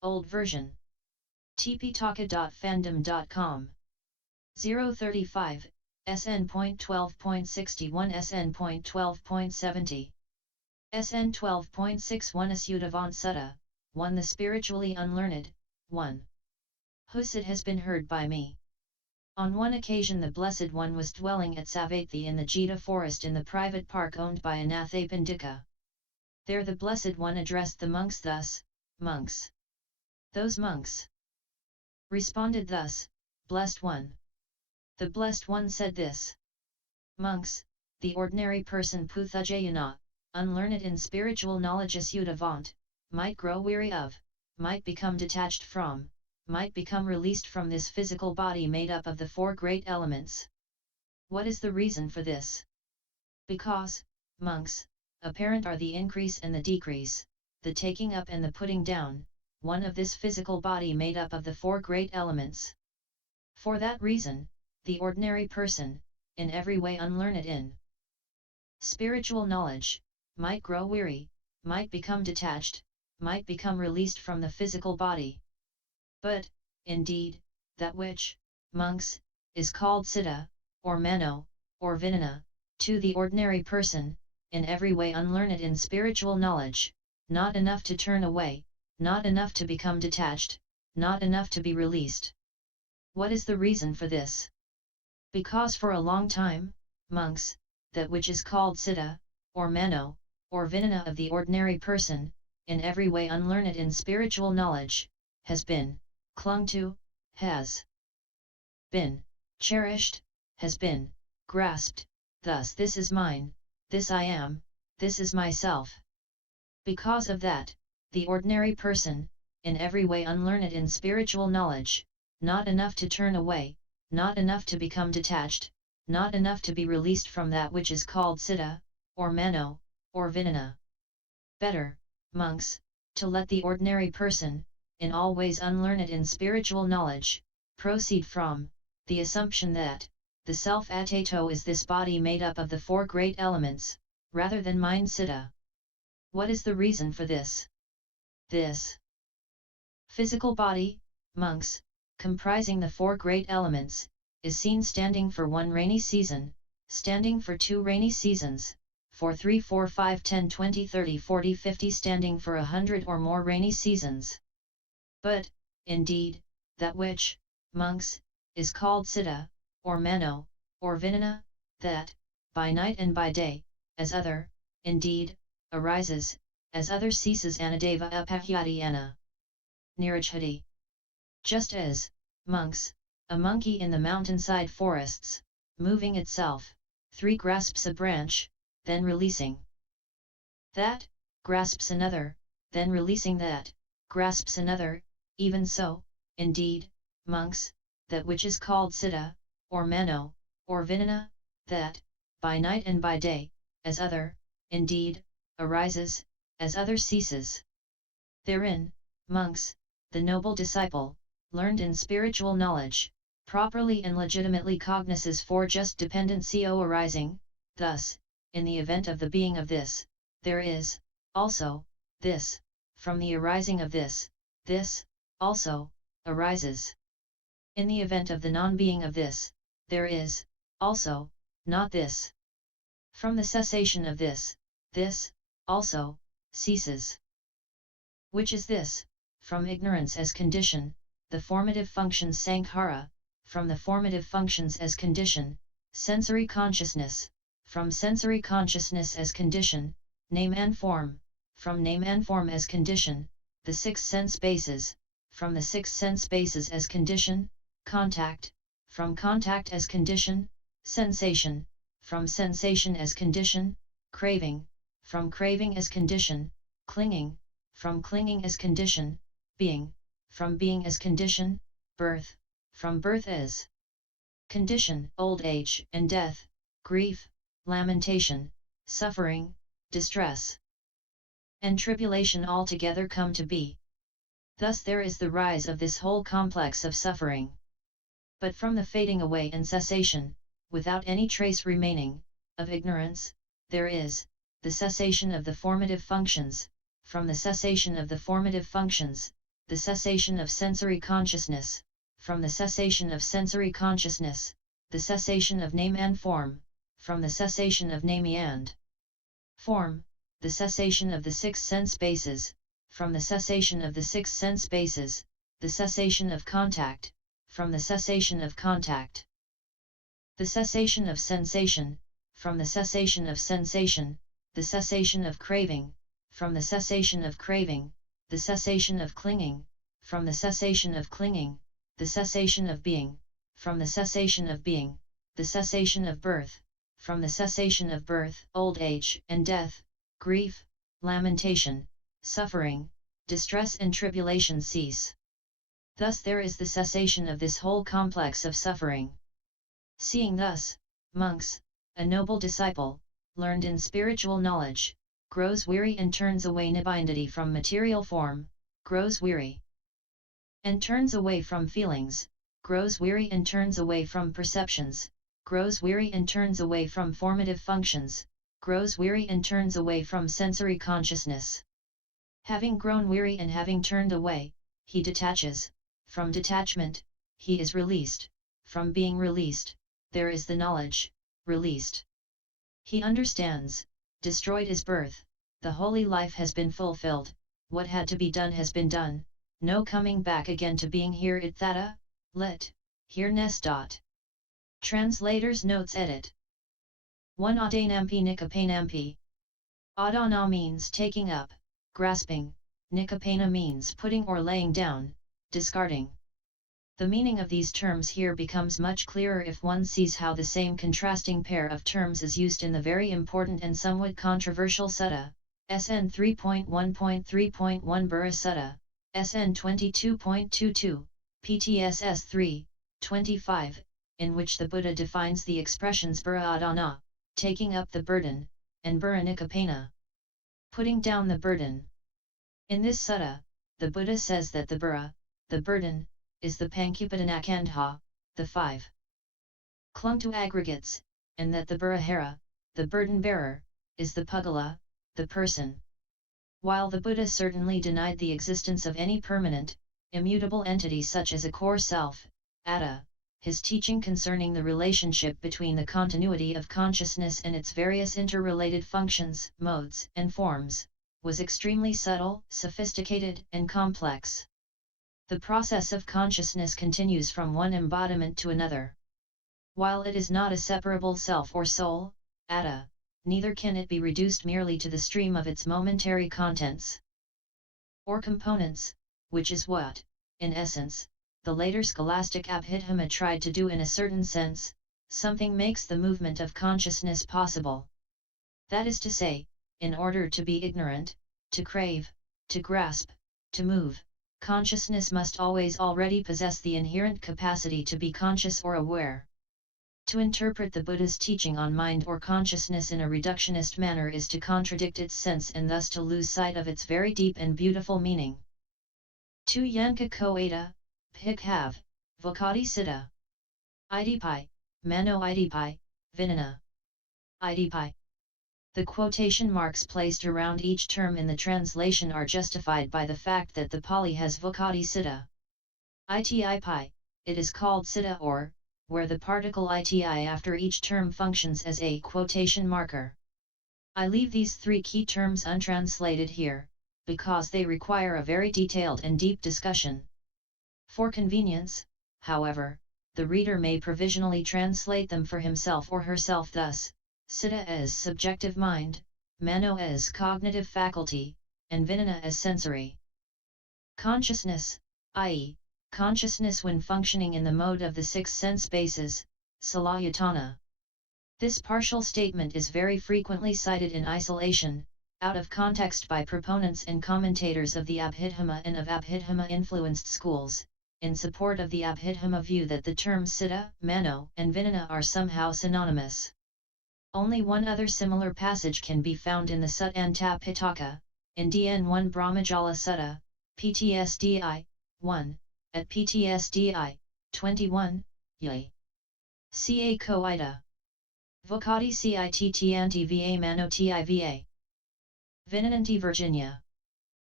Old version. tptaka.fandom.com. 035, SN.12.61 SN.12.70. SN.12.61 Assutavant Sutta, 1. The spiritually unlearned, 1. Whose it has been heard by me. On one occasion the Blessed One was dwelling at Savatthi in the Jeta Forest in the private park owned by Anathapindika. There the Blessed One addressed the monks thus, Monks. Those monks responded thus, Blessed One. The Blessed One said this. Monks, the ordinary person puthujjana, unlearned in spiritual knowledge assutavant, might grow weary of, might become detached from, might become released from this physical body made up of the four great elements. What is the reason for this? Because, monks, apparent are the increase and the decrease, the taking up and the putting down, one of this physical body made up of the four great elements. For that reason, the ordinary person, in every way unlearned in spiritual knowledge, might grow weary, might become detached, might become released from the physical body. But, indeed, that which, monks, is called citta, or mano, or vinana, to the ordinary person, in every way unlearned in spiritual knowledge, not enough to turn away, not enough to become detached, not enough to be released. What is the reason for this? Because for a long time, monks, that which is called citta, or mano, or vinana of the ordinary person, in every way unlearned in spiritual knowledge, has been clung to, has been cherished, has been grasped, thus this is mine, this I am, this is myself. Because of that, the ordinary person, in every way unlearned in spiritual knowledge, not enough to turn away, not enough to become detached, not enough to be released from that which is called citta, or mano, or vinana. Better, monks, to let the ordinary person, in all ways unlearned in spiritual knowledge, proceed from the assumption that the self-atato is this body made up of the four great elements, rather than mind citta. What is the reason for this? This physical body, monks, comprising the four great elements, is seen standing for 1 rainy season, standing for 2 rainy seasons, for 3, 4, 5, 10, 20, 30, 40, 50, standing for 100 or more rainy seasons. But, indeed, that which, monks, is called citta, or mano, or vinana, that, by night and by day, as other, indeed, arises, as other ceases anadeva apahyadhyana. Nirajhati. Just as, monks, a monkey in the mountainside forests, moving itself, 3 grasps a branch, then releasing that, grasps another, then releasing that, grasps another, even so, indeed, monks, that which is called citta, or mano, or vinana, that, by night and by day, as other, indeed, arises, as other ceases. Therein, monks, the noble disciple, learned in spiritual knowledge, properly and legitimately cognizes for just dependentio arising, thus, in the event of the being of this, there is, also, this, from the arising of this, also, arises. In the event of the non-being of this, there is, also, not this. From the cessation of this, also, ceases. Which is this, from ignorance as condition, the formative functions sankhara, from the formative functions as condition, sensory consciousness, from sensory consciousness as condition, name and form, from name and form as condition, the 6 sense bases, from the 6 sense bases as condition, contact, from contact as condition, sensation, from sensation as condition, craving, from craving as condition, clinging, from clinging as condition, being, from being as condition, birth, from birth as condition, old age and death, grief, lamentation, suffering, distress, and tribulation all together come to be. Thus there is the rise of this whole complex of suffering. But from the fading away and cessation, without any trace remaining, of ignorance, there is the cessation of the formative functions, from the cessation of the formative functions, the cessation of sensory consciousness, from the cessation of sensory consciousness, the cessation of name and form, from the cessation of name and form, the cessation of the six sense bases, from the cessation of the six sense bases, the cessation of contact, from the cessation of contact, the cessation of sensation, from the cessation of sensation, the cessation of craving, from the cessation of craving, the cessation of clinging, from the cessation of clinging, the cessation of being, from the cessation of being, the cessation of birth, from the cessation of birth, old age and death, grief, lamentation, suffering, distress and tribulation cease. Thus there is the cessation of this whole complex of suffering. Seeing thus, monks, a noble disciple, learned in spiritual knowledge, grows weary and turns away nibbindity from material form, grows weary and turns away from feelings, grows weary and turns away from perceptions, grows weary and turns away from formative functions, grows weary and turns away from sensory consciousness. Having grown weary and having turned away, he detaches. From detachment, he is released. From being released, there is the knowledge, released. He understands, destroyed is birth, the holy life has been fulfilled, what had to be done has been done, no coming back again to being here it thata, lit, here nest. Translator's notes edit. 1 Adanampi Nikapanampi. Adana means taking up, grasping, Nikapana means putting or laying down, discarding. The meaning of these terms here becomes much clearer if one sees how the same contrasting pair of terms is used in the very important and somewhat controversial sutta, SN.12.61-3.1 Bura Sutta, SN.22.22, PTSS 3.25, in which the Buddha defines the expressions Bura Adana, taking up the burden, and Bura Nikapana, putting down the burden. In this sutta, the Buddha says that the Bura, the burden, is the Pancupadanakandha, the five clung to aggregates, and that the Burahara, the burden bearer, is the Pugala, the person. While the Buddha certainly denied the existence of any permanent, immutable entity such as a core self, Atta, his teaching concerning the relationship between the continuity of consciousness and its various interrelated functions, modes, and forms, was extremely subtle, sophisticated, and complex. The process of consciousness continues from one embodiment to another. While it is not a separable self or soul, Atta, neither can it be reduced merely to the stream of its momentary contents or components, which is what, in essence, the later scholastic Abhidhamma tried to do in a certain sense. Something makes the movement of consciousness possible. That is to say, in order to be ignorant, to crave, to grasp, to move, consciousness must always already possess the inherent capacity to be conscious or aware. To interpret the Buddha's teaching on mind or consciousness in a reductionist manner is to contradict its sense and thus to lose sight of its very deep and beautiful meaning. Tu yanka koeta, Phikhav, Vokati Siddha. Idipi, Mano Idipi, Vinana. Idipi. The quotation marks placed around each term in the translation are justified by the fact that the Pali has Vokati Siddha. Iti pi, it is called Siddha or, where the particle iti after each term functions as a quotation marker. I leave these three key terms untranslated here, because they require a very detailed and deep discussion. For convenience, however, the reader may provisionally translate them for himself or herself thus: Siddha as subjective mind, Mano as cognitive faculty, and Vinana as sensory consciousness, i.e., consciousness when functioning in the mode of the six sense bases, Salayatana. This partial statement is very frequently cited in isolation, out of context by proponents and commentators of the Abhidhamma and of Abhidhamma-influenced schools, in support of the Abhidhamma view that the terms Siddha, Mano, and Vinana are somehow synonymous. Only one other similar passage can be found in the Sutta Anathapindika, in DN1 Brahmajala Sutta, PTSDI, 1, at PTSDI, 21, Yai. Ca Koida. Vokati Citt Anti Va Mano Tiva. Vinananti Virginia.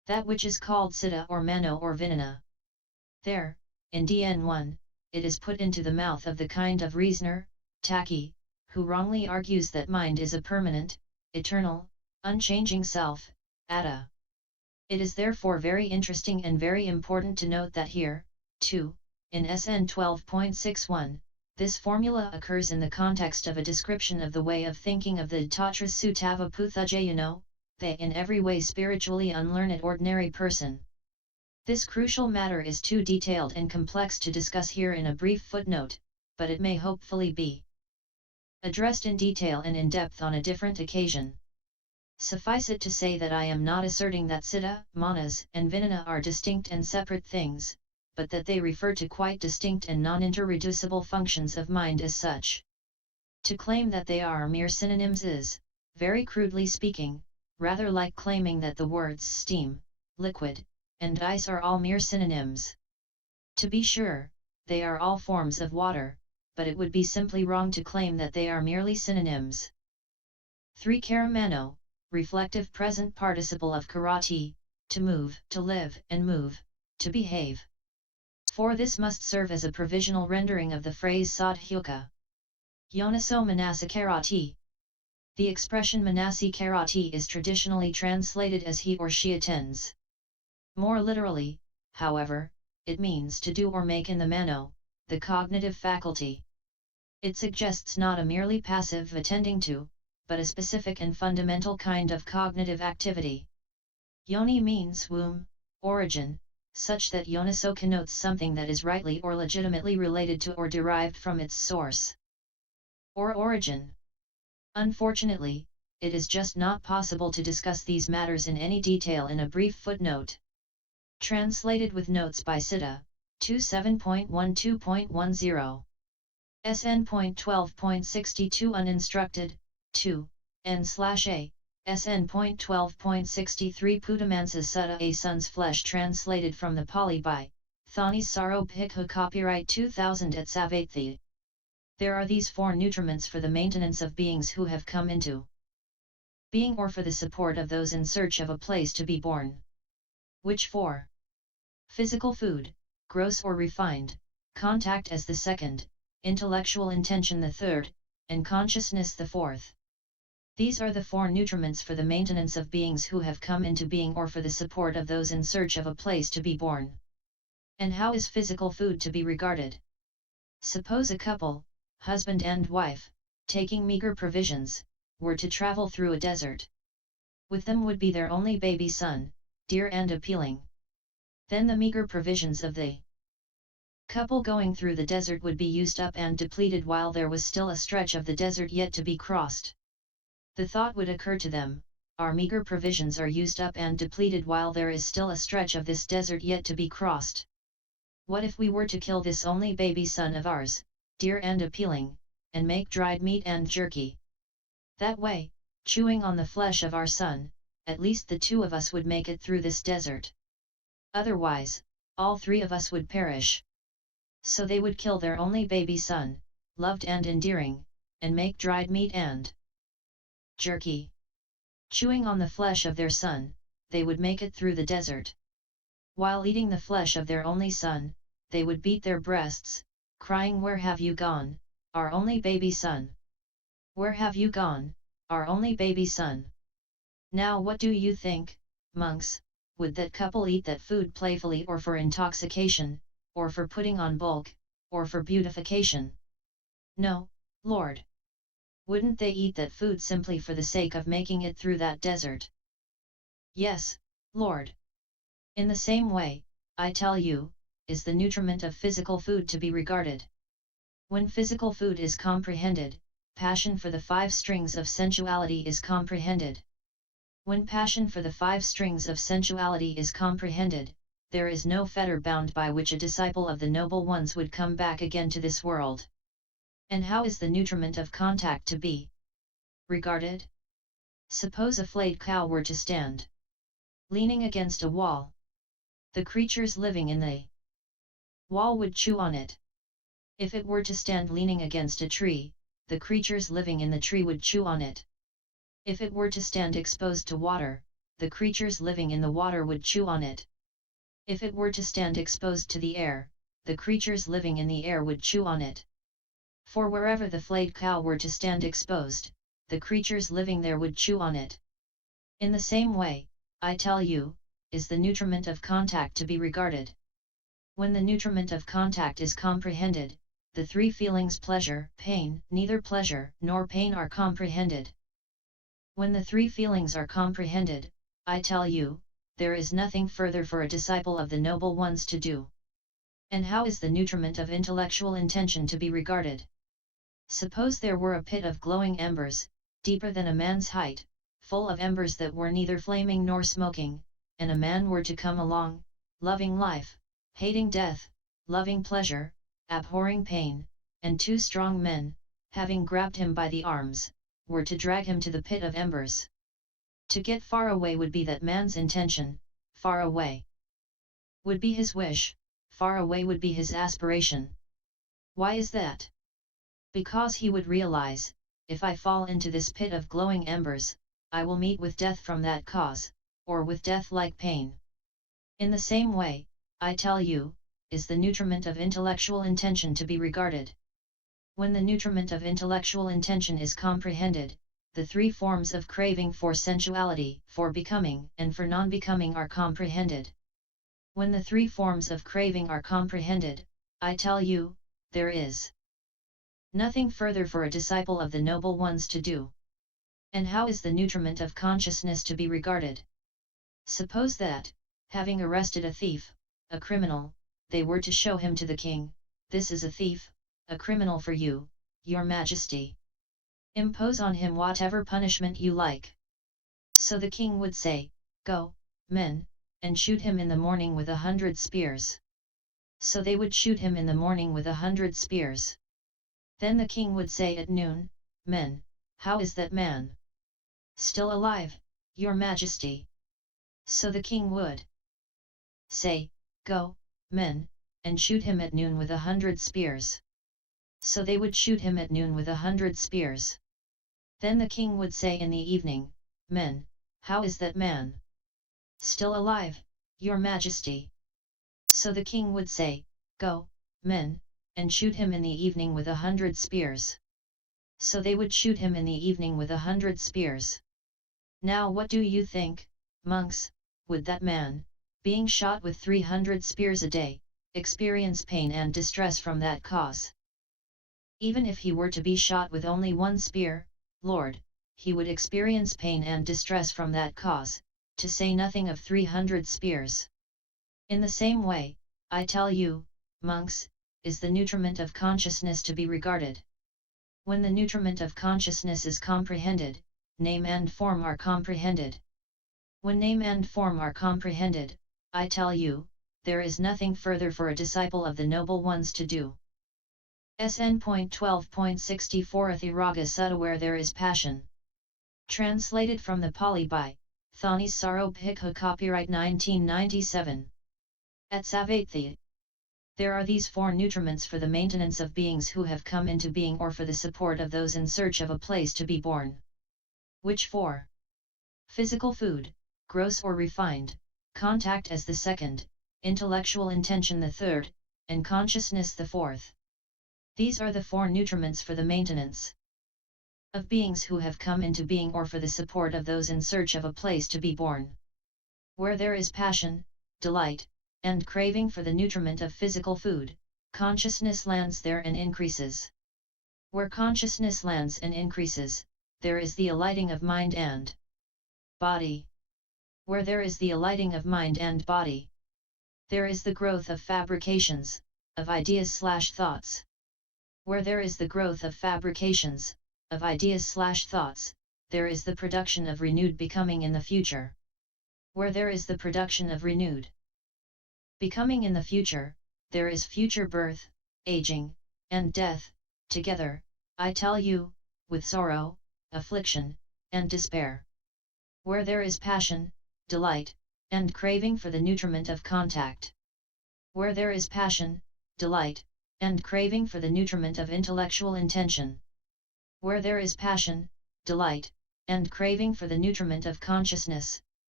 that which is called Siddha or Mano or Vijnana. There, in DN1, it is put into the mouth of the kind of reasoner, Taki, who wrongly argues that mind is a permanent, eternal, unchanging self, Atta. It is therefore very interesting and very important to note that here, too, in SN.12.61, this formula occurs in the context of a description of the way of thinking of the detached assutavant puthujjana, the in every way spiritually unlearned ordinary person. This crucial matter is too detailed and complex to discuss here in a brief footnote, but it may hopefully be addressed in detail and in depth on a different occasion. Suffice it to say that I am not asserting that Siddha, Manas and Vijnana are distinct and separate things, but that they refer to quite distinct and non-interreducible functions of mind as such. To claim that they are mere synonyms is, very crudely speaking, rather like claiming that the words steam, liquid, and ice are all mere synonyms. To be sure, they are all forms of water, but it would be simply wrong to claim that they are merely synonyms. 3. Karamano, reflective present participle of karati, to move, to live and move, to behave. 4. This must serve as a provisional rendering of the phrase sadhyuka. Yonaso manasa karati. The expression manasi karati is traditionally translated as he or she attends. More literally, however, it means to do or make in the mano, the cognitive faculty. It suggests not a merely passive attending to, but a specific and fundamental kind of cognitive activity. Yoni means womb, origin, such that yonaso connotes something that is rightly or legitimately related to or derived from its source or origin. Unfortunately, it is just not possible to discuss these matters in any detail in a brief footnote. Translated with notes by Siddha, 27.12.10. SN.12.62 Uninstructed, 2, N/A, SN.12.63 Puttamansa Sutta a Son's Flesh translated from the Pali by, Thani Saropikha copyright 2000 at Savatthi. There are these 4 nutriments for the maintenance of beings who have come into being or for the support of those in search of a place to be born. Which 4? Physical food, gross or refined, contact as the second, intellectual intention the third, and consciousness the fourth. These are the 4 nutriments for the maintenance of beings who have come into being or for the support of those in search of a place to be born. And how is physical food to be regarded? Suppose a couple, husband and wife, taking meager provisions, were to travel through a desert. With them would be their only baby son, dear and appealing. Then the meager provisions of the couple going through the desert would be used up and depleted while there was still a stretch of the desert yet to be crossed. The thought would occur to them, our meager provisions are used up and depleted while there is still a stretch of this desert yet to be crossed. What if we were to kill this only baby son of ours, dear and appealing, and make dried meat and jerky? That way, chewing on the flesh of our son, at least the 2 of us would make it through this desert. Otherwise, all 3 of us would perish. So they would kill their only baby son, loved and endearing, and make dried meat and jerky. Chewing on the flesh of their son, they would make it through the desert. While eating the flesh of their only son, they would beat their breasts, crying, "Where have you gone, our only baby son? Where have you gone, our only baby son?" Now what do you think, monks, would that couple eat that food playfully or for intoxication, or for putting on bulk, or for beautification? No, Lord. Wouldn't they eat that food simply for the sake of making it through that desert? Yes, Lord. In the same way, I tell you, is the nutriment of physical food to be regarded. When physical food is comprehended, passion for the 5 strings of sensuality is comprehended. When passion for the 5 strings of sensuality is comprehended, there is no fetter bound by which a disciple of the Noble Ones would come back again to this world. And how is the nutriment of contact to be regarded? Suppose a flayed cow were to stand leaning against a wall. The creatures living in the wall would chew on it. If it were to stand leaning against a tree, the creatures living in the tree would chew on it. If it were to stand exposed to water, the creatures living in the water would chew on it. If it were to stand exposed to the air, the creatures living in the air would chew on it. For wherever the flayed cow were to stand exposed, the creatures living there would chew on it. In the same way, I tell you, is the nutriment of contact to be regarded. When the nutriment of contact is comprehended, the three feelings pleasure, pain, neither pleasure nor pain are comprehended. When the three feelings are comprehended, I tell you, there is nothing further for a disciple of the noble ones to do. And how is the nutriment of intellectual intention to be regarded? Suppose there were a pit of glowing embers, deeper than a man's height, full of embers that were neither flaming nor smoking, and a man were to come along, loving life, hating death, loving pleasure, abhorring pain, and two strong men, having grabbed him by the arms, were to drag him to the pit of embers. To get far away would be that man's intention, far away would be his wish, far away would be his aspiration. Why is that? Because he would realize, if I fall into this pit of glowing embers, I will meet with death from that cause, or with death-like pain. In the same way, I tell you, is the nutriment of intellectual intention to be regarded. When the nutriment of intellectual intention is comprehended, the three forms of craving for sensuality, for becoming, and for non-becoming are comprehended. When the three forms of craving are comprehended, I tell you, there is nothing further for a disciple of the noble ones to do. And how is the nutriment of consciousness to be regarded? Suppose that, having arrested a thief, a criminal, they were to show him to the king, this is a thief, a criminal for you, your majesty. Impose on him whatever punishment you like. So the king would say, go, men, and shoot him in the morning with 100 spears. So they would shoot him in the morning with 100 spears. Then the king would say at noon, men, how is that man still alive, your majesty? So the king would say, go, men, and shoot him at noon with 100 spears. So they would shoot him at noon with 100 spears. Then the king would say in the evening, men, how is that man still alive, your majesty? So the king would say, go, men, and shoot him in the evening with 100 spears. So they would shoot him in the evening with 100 spears. Now what do you think, monks, would that man, being shot with 300 spears a day, experience pain and distress from that cause? Even if he were to be shot with only one spear, Lord, he would experience pain and distress from that cause, to say nothing of 300 spears. In the same way, I tell you, monks, is the nutriment of consciousness to be regarded. When the nutriment of consciousness is comprehended, name and form are comprehended. When name and form are comprehended, I tell you, there is nothing further for a disciple of the noble ones to do. SN.12.64 Sutta where there is passion. Translated from the Pali by Thani Saropikha Copyright 1997. At Savatthi. There are these four nutriments for the maintenance of beings who have come into being or for the support of those in search of a place to be born. Which four? Physical food, gross or refined, contact as the second, intellectual intention the third, and consciousness the fourth. These are the four nutriments for the maintenance of beings who have come into being or for the support of those in search of a place to be born. Where there is passion, delight, and craving for the nutriment of physical food, consciousness lands there and increases. Where consciousness lands and increases, there is the alighting of mind and body. Where there is the alighting of mind and body, there is the growth of fabrications, of ideas/thoughts. Where there is the growth of fabrications, of ideas/thoughts, there is the production of renewed becoming in the future. Where there is the production of renewed becoming in the future, there is future birth, aging, and death, together, I tell you, with sorrow, affliction, and despair. Where there is passion, delight, and craving for the nutriment of contact. Where there is passion, delight, and craving for the nutriment of intellectual intention. Where there is passion, delight, and craving for the nutriment of consciousness,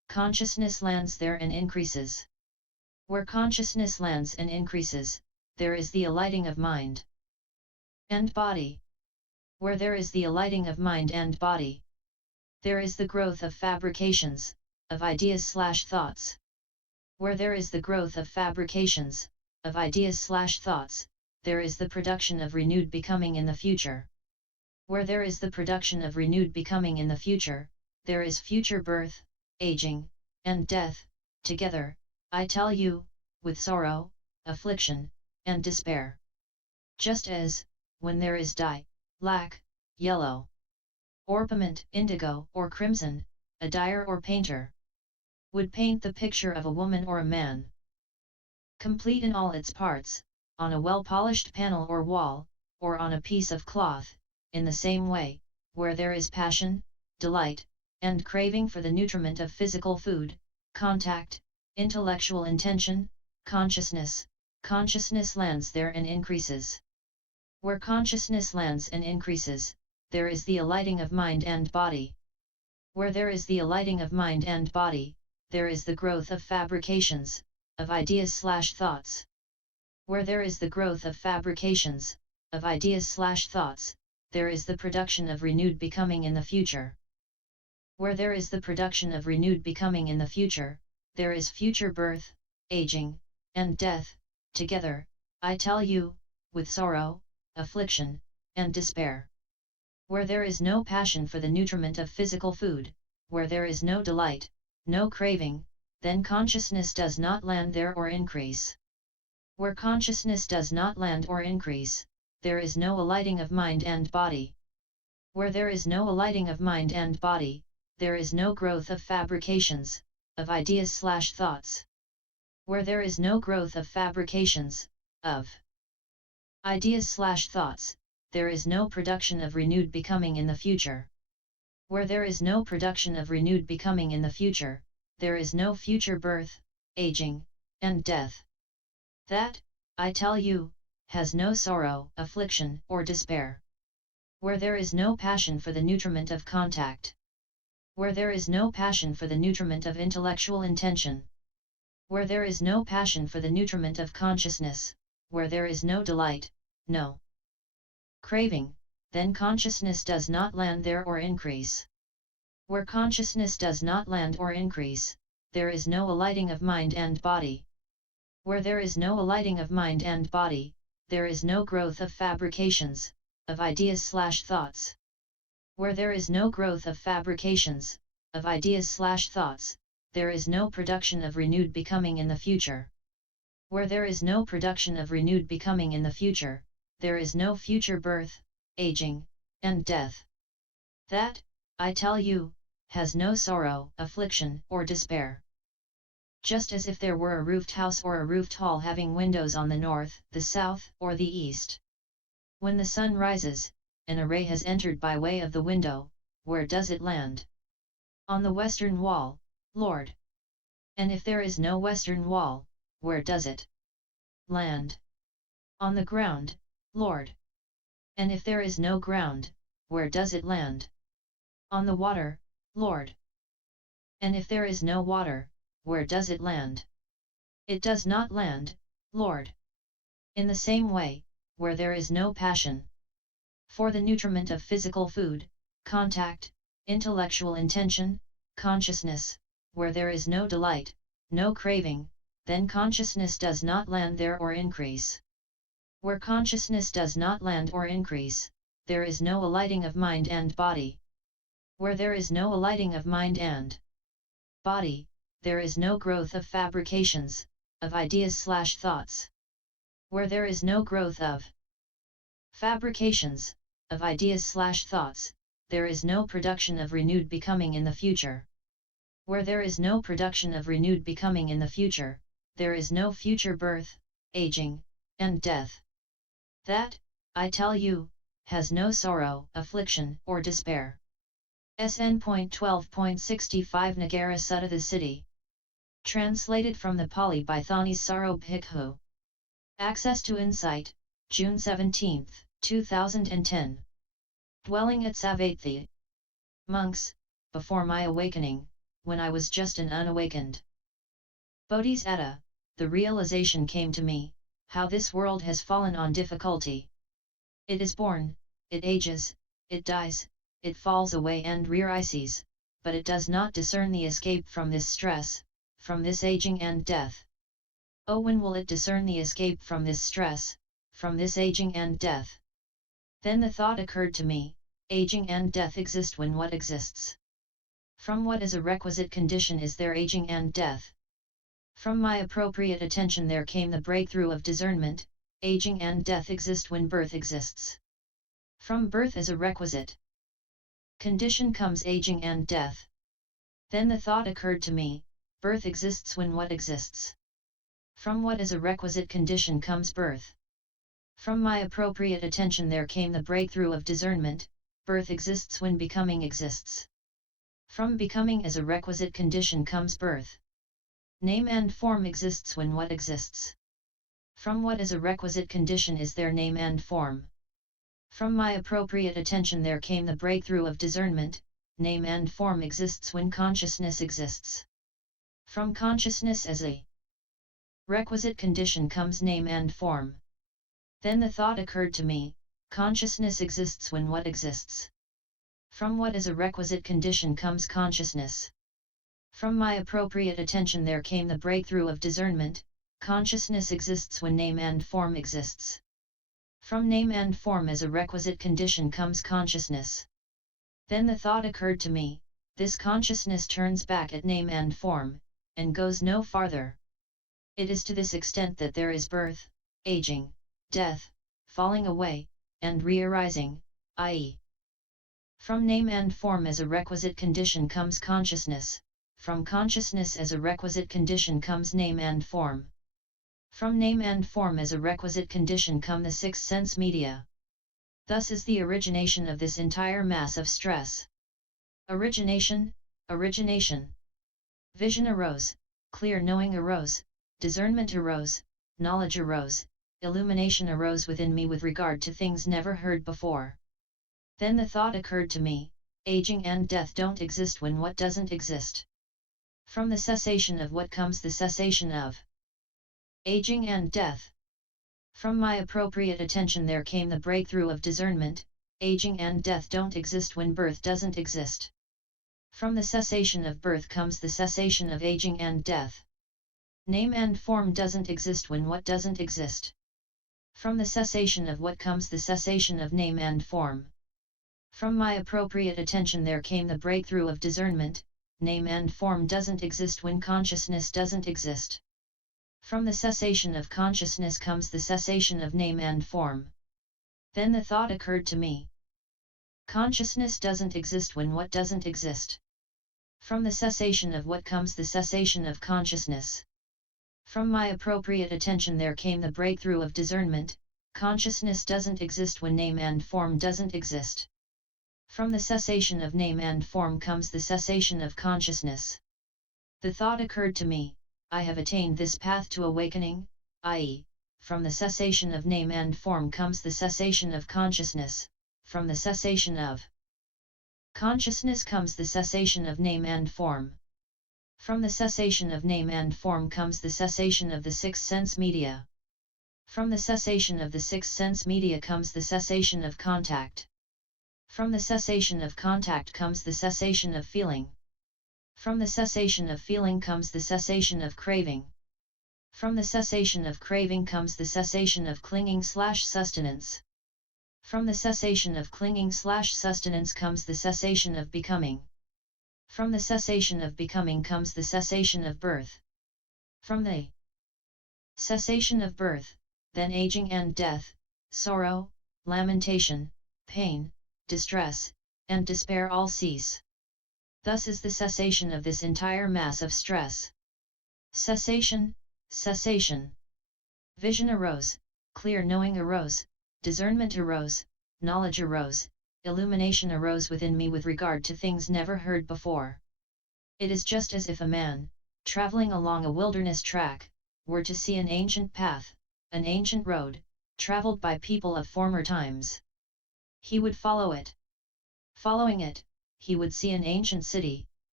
consciousness lands there and increases. Where consciousness lands and increases, there is the alighting of mind and body. Where there is the alighting of mind and body, there is the growth of fabrications, of ideas/thoughts. Where there is the growth of fabrications, of ideas/thoughts, there is the production of renewed becoming in the future. Where there is the production of renewed becoming in the future, there is future birth, aging, and death, together, I tell you, with sorrow, affliction, and despair. Just as, when there is dye, black, yellow, orpiment, indigo or crimson, a dyer or painter would paint the picture of a woman or a man, complete in all its parts, on a well-polished panel or wall, or on a piece of cloth. In the same way, where there is passion, delight, and craving for the nutriment of physical food, contact, intellectual intention, consciousness lands there and increases. Where consciousness lands and increases, there is the alighting of mind and body. Where there is the alighting of mind and body, there is the growth of fabrications, of ideas/thoughts. Where there is the growth of fabrications, of ideas/thoughts, there is the production of renewed becoming in the future. Where there is the production of renewed becoming in the future, there is future birth, aging, and death, together, I tell you, with sorrow, affliction, and despair. Where there is no passion for the nutriment of physical food, where there is no delight, no craving, then consciousness does not land there or increase. Where consciousness does not land or increase, there is no alighting of mind and body. Where there is no alighting of mind and body, there is no growth of fabrications, of ideas/thoughts. Where there is no growth of fabrications, of ideas/thoughts, there is no production of renewed becoming in the future. Where there is no production of renewed becoming in the future, there is no future birth, aging, and death. That, I tell you, has no sorrow, affliction, or despair. Where there is no passion for the nutriment of contact. Where there is no passion for the nutriment of intellectual intention. Where there is no passion for the nutriment of consciousness, where there is no delight, no craving, then consciousness does not land there or increase. Where consciousness does not land or increase, there is no alighting of mind and body. Where there is no alighting of mind and body, there is no growth of fabrications, of ideas/thoughts. Where there is no growth of fabrications, of ideas/thoughts, there is no production of renewed becoming in the future. Where there is no production of renewed becoming in the future, there is no future birth, aging, and death. That, I tell you, has no sorrow, affliction, or despair. Just as if there were a roofed house or a roofed hall having windows on the north, the south, or the east. When the sun rises, and a ray has entered by way of the window, where does it land? On the western wall, Lord. And if there is no western wall, where does it land? On the ground, Lord. And if there is no ground, where does it land? On the water, Lord. And if there is no water, where does it land? It does not land, Lord. In the same way, where there is no passion for the nutriment of physical food, contact, intellectual intention, consciousness, where there is no delight, no craving, then consciousness does not land there or increase. Where consciousness does not land or increase, there is no alighting of mind and body. Where there is no alighting of mind and body, there is no growth of fabrications, of ideas/thoughts. Where there is no growth of fabrications, of ideas/thoughts, there is no production of renewed becoming in the future. Where there is no production of renewed becoming in the future, there is no future birth, aging, and death. That, I tell you, has no sorrow, affliction, or despair. SN.12.65 Nagara Sutta the City. Translated from the Pali by Thani Sarobhikhu. Access to Insight, June 17, 2010. Dwelling at Savatthi. Monks, before my awakening, when I was just an unawakened Bodhisattva, the realization came to me, how this world has fallen on difficulty. It is born, it ages, it dies, it falls away and re-rises, but it does not discern the escape from this stress, from this aging and death. Oh, when will it discern the escape from this stress, from this aging and death? Then the thought occurred to me, aging and death exist when what exists? From what is a requisite condition is there aging and death? From my appropriate attention there came the breakthrough of discernment, aging and death exist when birth exists. From birth as a requisite condition comes aging and death. Then the thought occurred to me, birth exists when what exists? From what is a requisite condition comes birth. From my appropriate attention there came the breakthrough of discernment, birth exists when becoming exists. From becoming as a requisite condition comes birth. Name and form exists when what exists. From what is a requisite condition is there name and form. From my appropriate attention there came the breakthrough of discernment, name and form exists when consciousness exists. From consciousness as a requisite condition comes name and form. Then the thought occurred to me, consciousness exists when what exists? From what is a requisite condition comes consciousness. From my appropriate attention there came the breakthrough of discernment, consciousness exists when name and form exists. From name and form as a requisite condition comes consciousness. Then the thought occurred to me, this consciousness turns back at name and form, and goes no farther. It is to this extent that there is birth, aging, death, falling away, and re-arising, i.e. from name and form as a requisite condition comes consciousness, from consciousness as a requisite condition comes name and form. From name and form as a requisite condition come the six sense media. Thus is the origination of this entire mass of stress. Origination, origination. Vision arose, clear knowing arose, discernment arose, knowledge arose, illumination arose within me with regard to things never heard before. Then the thought occurred to me, aging and death don't exist when what doesn't exist. From the cessation of what comes the cessation of aging and death. From my appropriate attention there came the breakthrough of discernment, aging and death don't exist when birth doesn't exist. From the cessation of birth comes the cessation of aging and death. Name and form doesn't exist when what doesn't exist. From the cessation of what comes the cessation of name and form. From my appropriate attention there came the breakthrough of discernment, name and form doesn't exist when consciousness doesn't exist. From the cessation of consciousness comes the cessation of name and form. Then the thought occurred to me. Consciousness doesn't exist when what doesn't exist. From the cessation of what comes the cessation of consciousness. From my appropriate attention there came the breakthrough of discernment, consciousness doesn't exist when name and form doesn't exist. From the cessation of name and form comes the cessation of consciousness. The thought occurred to me, I have attained this path to awakening, i.e., from the cessation of name and form comes the cessation of consciousness, from the cessation of consciousness comes the cessation of name and form. From the cessation of name and form comes the cessation of the six sense media. From the cessation of the six sense media comes the cessation of contact. From the cessation of contact comes the cessation of feeling. From the cessation of feeling comes the cessation of craving. From the cessation of craving comes the cessation of clinging/sustenance. From the cessation of clinging/sustenance comes the cessation of becoming. From the cessation of becoming comes the cessation of birth. From the cessation of birth, then aging and death, sorrow, lamentation, pain, distress, and despair all cease. Thus is the cessation of this entire mass of stress. Cessation, cessation. Vision arose, clear knowing arose, discernment arose, knowledge arose, illumination arose within me with regard to things never heard before. It is just as if a man, traveling along a wilderness track, were to see an ancient path, an ancient road, traveled by people of former times. He would follow it. Following it, he would see an ancient city,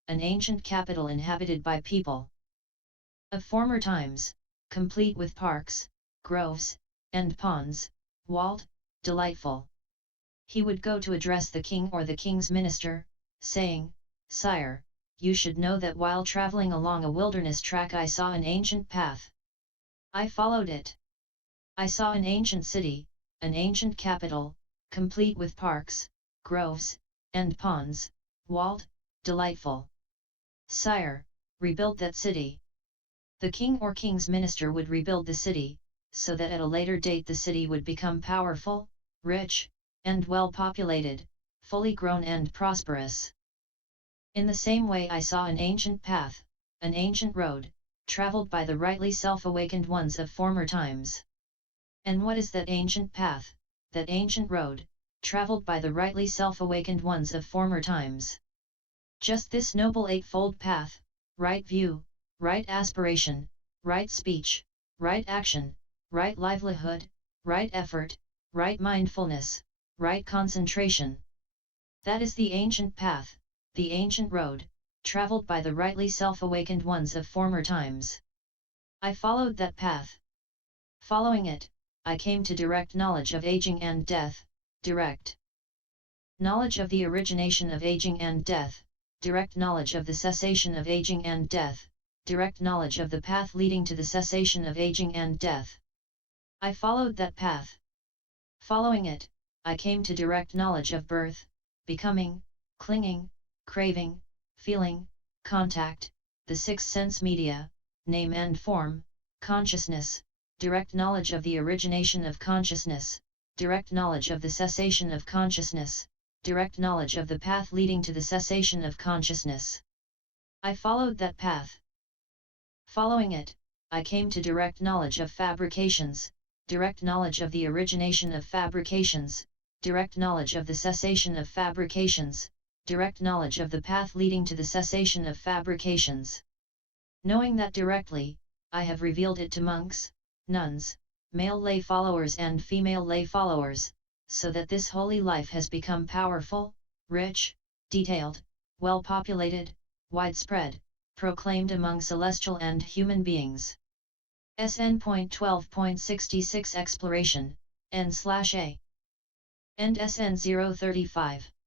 an ancient capital inhabited by people of former times, complete with parks, groves, and ponds, walled, delightful. He would go to address the king or the king's minister, saying, "Sire, you should know that while traveling along a wilderness track I saw an ancient path. I followed it. I saw an ancient city, an ancient capital, complete with parks, groves, and ponds, walled, delightful. Sire, rebuild that city." The king or king's minister would rebuild the city, so that at a later date the city would become powerful, rich, and well populated, fully grown and prosperous. In the same way I saw an ancient path, an ancient road, travelled by the rightly self-awakened ones of former times. And what is that ancient path, that ancient road, travelled by the rightly self-awakened ones of former times? Just this noble eightfold path: right view, right aspiration, right speech, right action, right livelihood, right effort, right mindfulness, right concentration. That is the ancient path, the ancient road, travelled by the rightly self-awakened ones of former times. I followed that path. Following it, I came to direct knowledge of aging and death, direct knowledge of the origination of aging and death, direct knowledge of the cessation of aging and death, direct knowledge of the path leading to the cessation of aging and death. I followed that path. Following it, I came to direct knowledge of birth, becoming, clinging, craving, feeling, contact, the six sense media, name and form, consciousness, direct knowledge of the origination of consciousness, direct knowledge of the cessation of consciousness, direct knowledge of the path leading to the cessation of consciousness. I followed that path. Following it, I came to direct knowledge of fabrications, direct knowledge of the origination of fabrications, direct knowledge of the cessation of fabrications, direct knowledge of the path leading to the cessation of fabrications. Knowing that directly, I have revealed it to monks, nuns, male lay followers and female lay followers, so that this holy life has become powerful, rich, detailed, well populated, widespread, proclaimed among celestial and human beings. SN.12.66 Exploration, N/A. End SN035